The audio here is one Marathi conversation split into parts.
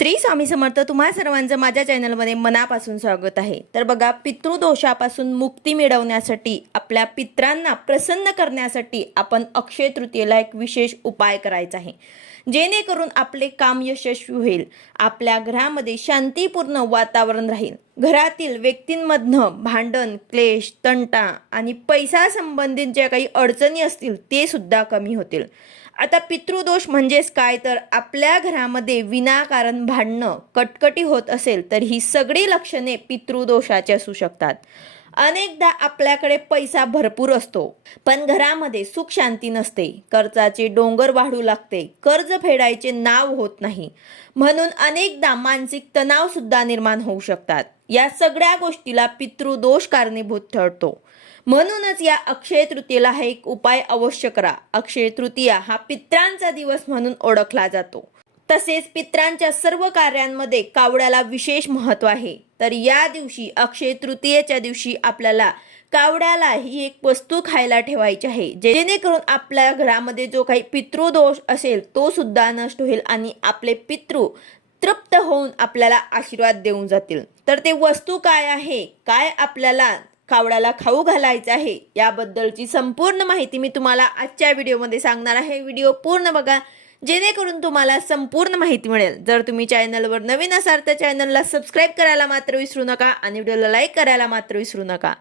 श्री स्वामी समर्थ तुम्हा सर्वांचं माझ्या चॅनलमध्ये मनापासून स्वागत आहे तर बघा पितृदोषापासून मुक्ती मिळवण्यासाठी आपल्या पित्रांना प्रसन्न करण्यासाठी आपण अक्षय तृतीयेला एक विशेष उपाय करायचा आहे जेणेकरून आपले काम यशस्वी होईल आपल्या घरामध्ये शांतीपूर्ण वातावरण राहील घरातील व्यक्तींमधनं भांडण क्लेश तंटा आणि पैसा संबंधित ज्या काही अडचणी असतील ते सुद्धा कमी होतील आता पितृदोष म्हणजेच काय तर आपल्या घरामध्ये विनाकारण भांडणं कटकटी होत असेल तर ही सगळी लक्षणे पितृदोषाची असू शकतात अनेकदा आपल्याकडे पैसा भरपूर असतो पण घरामध्ये सुख शांती नसते कर्जाचे डोंगर वाढू लागते कर्ज फेडायचे नाव होत नाही म्हणून अनेकदा मानसिक तणाव सुद्धा निर्माण होऊ शकतात या सगळ्या गोष्टीला पितृदोष कारणीभूत ठरतो म्हणूनच या अक्षय तृतीयेला हा एक उपाय अवश्य करा अक्षय तृतीया हा पित्रांचा दिवस म्हणून ओळखला जातो तसेच पित्रांच्या सर्व कार्यांमध्ये कावड्याला विशेष महत्व आहे तर या दिवशी अक्षय तृतीयेच्या दिवशी आपल्याला कावड्याला ही एक वस्तू खायला ठेवायची आहे जेणेकरून आपल्या घरामध्ये जो काही पितृदोष असेल तो सुद्धा नष्ट होईल आणि आपले पितृ तृप्त होऊन आपल्याला आशीर्वाद देऊन जातील तर ते वस्तू काय आहे काय आपल्याला कावड्याला खाऊ घालायचं आहे याबद्दलची संपूर्ण माहिती मी तुम्हाला आजच्या व्हिडिओमध्ये सांगणार आहे व्हिडिओ पूर्ण बघा जेणेकरून तुम्हाला संपूर्ण माहिती मिळेल जर तुम्ही चॅनलवर नवीन असाल तर चॅनलला सबस्क्राईब करायला मात्र विसरू नका आणि व्हिडिओला लाईक करायला मात्र विसरू नका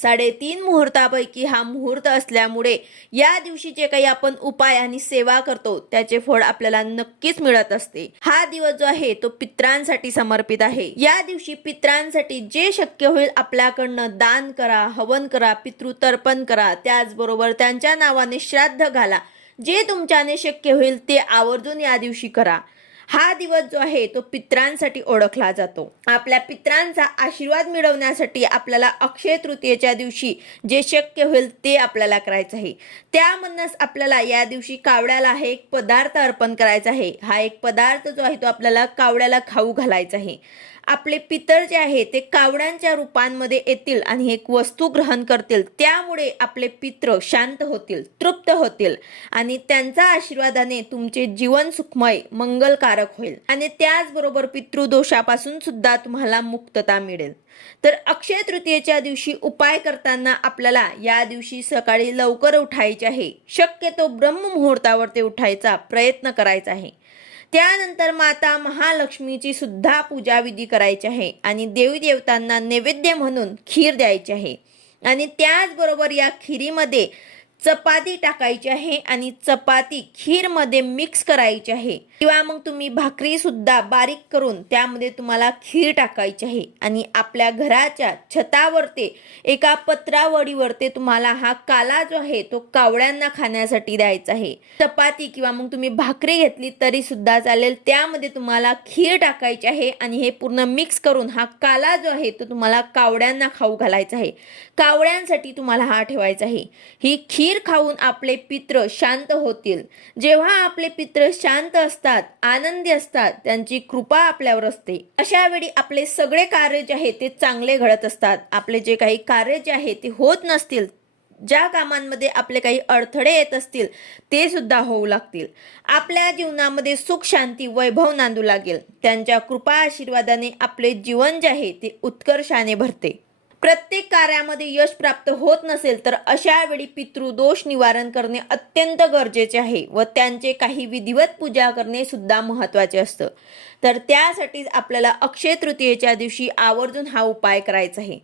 साडेतीन मुहूर्तापैकी हा मुहूर्त असल्यामुळे या दिवशी जे काही आपण उपाय आणि सेवा करतो त्याचे फळ आपल्याला नक्कीच मिळत असते हा दिवस जो आहे तो पित्रांसाठी समर्पित आहे या दिवशी पित्रांसाठी जे शक्य होईल आपल्याकडनं दान करा हवन करा पितृ तर्पण करा त्याचबरोबर त्यांच्या नावाने श्राद्ध घाला जे तुमच्याने शक्य होईल ते आवर्जून या दिवशी करा हा दिवस जो आहे तो पित्रांसाठी ओळखला जातो आपल्या पित्रांचा आशीर्वाद मिळवण्यासाठी आपल्याला अक्षय तृतीयेच्या दिवशी जे शक्य होईल ते आपल्याला करायचं आहे त्यामधनंच आपल्याला या दिवशी कावड्याला हे एक पदार्थ अर्पण करायचा आहे हा एक पदार्थ जो आहे तो आपल्याला कावड्याला खाऊ घालायचा आहे आपले पितर जे आहे ते कावड्यांच्या रूपांमध्ये येतील आणि एक वस्तू ग्रहण करतील त्यामुळे आपले पित्र शांत होतील तृप्त होतील आणि त्यांचा आशीर्वादाने तुमचे जीवन सुखमय मंगलकारक होईल आणि त्याचबरोबर पितृदोषापासून सुद्धा तुम्हाला मुक्तता मिळेल तर अक्षय तृतीयेच्या दिवशी उपाय करताना आपल्याला या दिवशी सकाळी लवकर उठायचे आहे शक्यतो ब्रह्म ते उठायचा प्रयत्न करायचा आहे त्यानंतर माता महालक्ष्मीची सुद्धा पूजाविधी करायची आहे आणि देवी देवतांना नैवेद्य म्हणून खीर द्यायची आहे आणि त्याचबरोबर या खिरीमध्ये चपाती टाकायची आहे आणि चपाती खीरमध्ये मिक्स करायची आहे किंवा मग तुम्ही भाकरी सुद्धा बारीक करून त्यामध्ये तुम्हाला खीर टाकायची आहे आणि आपल्या घराच्या छतावरते एका पत्रावडीवरते तुम्हाला हा काला जो आहे तो कावळ्यांना खाण्यासाठी द्यायचा आहे चपाती किंवा मग तुम्ही भाकरी घेतली तरी सुद्धा चालेल त्यामध्ये तुम्हाला खीर टाकायची आहे आणि हे पूर्ण मिक्स करून हा काला जो आहे तो तुम्हाला कावड्यांना खाऊ घालायचा आहे कावड्यांसाठी तुम्हाला हा ठेवायचा आहे ही खीर खीर खाऊन आपले पित्र शांत होतील जेव्हा आपले पित्र शांत असतात आनंदी असतात त्यांची कृपा आपल्यावर असते अशा वेळी आपले सगळे कार्य जे आहे ते चांगले घडत असतात आपले जे काही कार्य जे आहे ते होत नसतील ज्या कामांमध्ये आपले काही अडथळे येत असतील ते सुद्धा होऊ लागतील आपल्या जीवनामध्ये सुख शांती वैभव नांदू लागेल त्यांच्या कृपा आशीर्वादाने आपले जीवन जे आहे ते उत्कर्षाने भरते प्रत्येक कार्यामध्ये यश प्राप्त होत नसेल तर अशा वेळी पितृदोष निवारण करणे अत्यंत गरजेचे आहे व त्यांचे काही विधिवत पूजा करणे सुद्धा महत्वाचे असतं तर त्यासाठी आपल्याला अक्षय तृतीयेच्या दिवशी आवर्जून हा उपाय करायचा आहे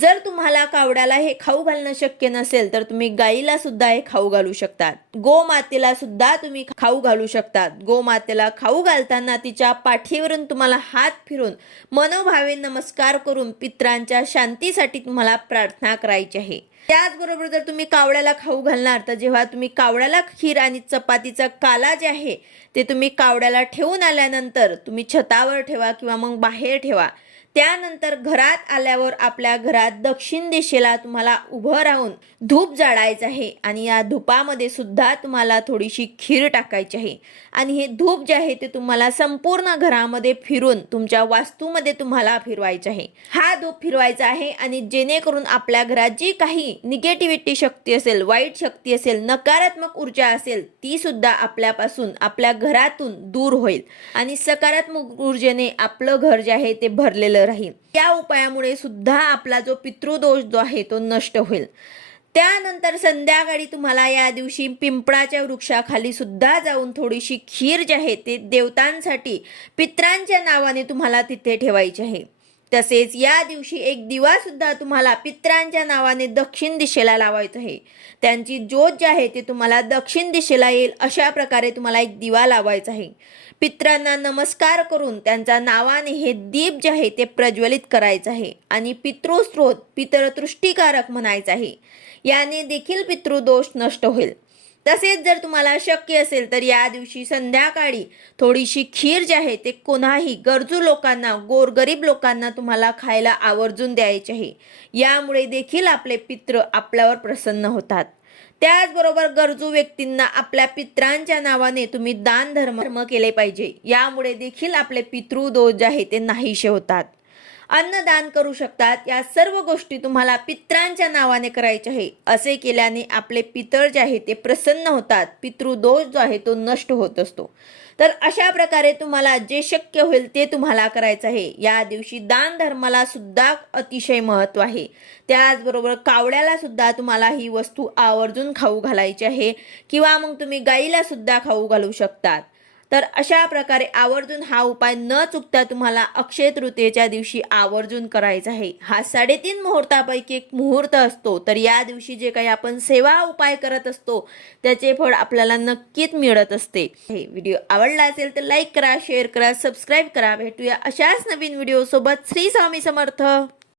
जर तुम्हाला कावड्याला हे खाऊ घालणं शक्य नसेल तर तुम्ही गाईला सुद्धा हे खाऊ घालू शकतात गोमातेला सुद्धा तुम्ही खाऊ घालू शकतात गोमातेला खाऊ घालताना तिच्या पाठीवरून तुम्हाला हात फिरून मनोभावे नमस्कार करून पित्रांच्या शांतीसाठी तुमच्यासाठी तुम्हाला प्रार्थना करायची आहे त्याचबरोबर जर तुम्ही कावड्याला खाऊ घालणार तर जेव्हा तुम्ही कावड्याला खीर आणि चपातीचा काला जे आहे ते तुम्ही कावड्याला ठेवून आल्यानंतर तुम्ही छतावर ठेवा किंवा मग बाहेर ठेवा त्यानंतर घरात आल्यावर आपल्या घरात दक्षिण दिशेला तुम्हाला उभं राहून धूप जाळायचं आहे आणि या धुपामध्ये सुद्धा तुम्हाला थोडीशी खीर टाकायची आहे आणि हे धूप जे आहे ते तुम्हाला संपूर्ण घरामध्ये फिरून तुमच्या वास्तूमध्ये तुम्हाला फिरवायचं आहे हा धूप फिरवायचा आहे आणि जेणेकरून आपल्या घरात जी काही निगेटिव्हिटी शक्ती असेल वाईट शक्ती असेल नकारात्मक ऊर्जा असेल ती सुद्धा आपल्यापासून आपल्या घरातून दूर होईल आणि सकारात्मक ऊर्जेने आपलं घर जे आहे ते भरलेलं राहील या उपायामुळे सुद्धा आपला जो पितृदोष जो आहे तो नष्ट होईल त्यानंतर संध्याकाळी तुम्हाला या दिवशी पिंपळाच्या वृक्षाखाली सुद्धा जाऊन थोडीशी खीर जी आहे ते देवतांसाठी पित्रांच्या नावाने तुम्हाला तिथे ठेवायची आहे तसेच या दिवशी एक दिवा सुद्धा तुम्हाला पित्रांच्या नावाने दक्षिण दिशेला लावायचं आहे त्यांची ज्योत जी आहे ती तुम्हाला दक्षिण दिशेला येईल अशा प्रकारे तुम्हाला एक दिवा लावायचा आहे पित्रांना नमस्कार करून त्यांच्या नावाने हे दीप जे आहे ते प्रज्वलित करायचं आहे आणि पितृस्रोत पितरतृष्टीकारक म्हणायचं आहे याने देखील पितृदोष नष्ट होईल तसेच जर तुम्हाला शक्य असेल तर या दिवशी संध्याकाळी थोडीशी खीर जी आहे ते कोणाही गरजू लोकांना गोरगरीब लोकांना तुम्हाला खायला आवर्जून द्यायचे आहे यामुळे देखील आपले पित्र आपल्यावर प्रसन्न होतात त्याचबरोबर गरजू व्यक्तींना आपल्या पित्रांच्या नावाने तुम्ही दान धर्म केले पाहिजे यामुळे देखील आपले पितृदोष जे आहे ते नाहीसे होतात अन्नदान करू शकतात या सर्व गोष्टी तुम्हाला पित्रांच्या नावाने करायच्या आहे असे केल्याने आपले पितर जे आहे ते प्रसन्न होतात पितृदोष जो आहे तो नष्ट होत असतो तर अशा प्रकारे तुम्हाला जे शक्य होईल ते तुम्हाला करायचं आहे या दिवशी दान धर्माला सुद्धा अतिशय महत्व आहे त्याचबरोबर कावड्याला सुद्धा तुम्हाला ही वस्तू आवर्जून खाऊ घालायची आहे किंवा मग तुम्ही गाईला सुद्धा खाऊ घालू शकतात तर अशा प्रकारे आवर्जून हा उपाय न चुकता तुम्हाला अक्षय तृतीयेच्या दिवशी आवर्जून करायचा आहे हा साडेतीन मुहूर्तापैकी एक मुहूर्त असतो तर या दिवशी जे काही आपण सेवा उपाय करत असतो त्याचे फळ आपल्याला नक्कीच मिळत असते हे व्हिडिओ आवडला असेल तर लाईक करा शेअर करा सबस्क्राईब करा भेटूया अशाच नवीन व्हिडिओ सोबत श्री स्वामी समर्थ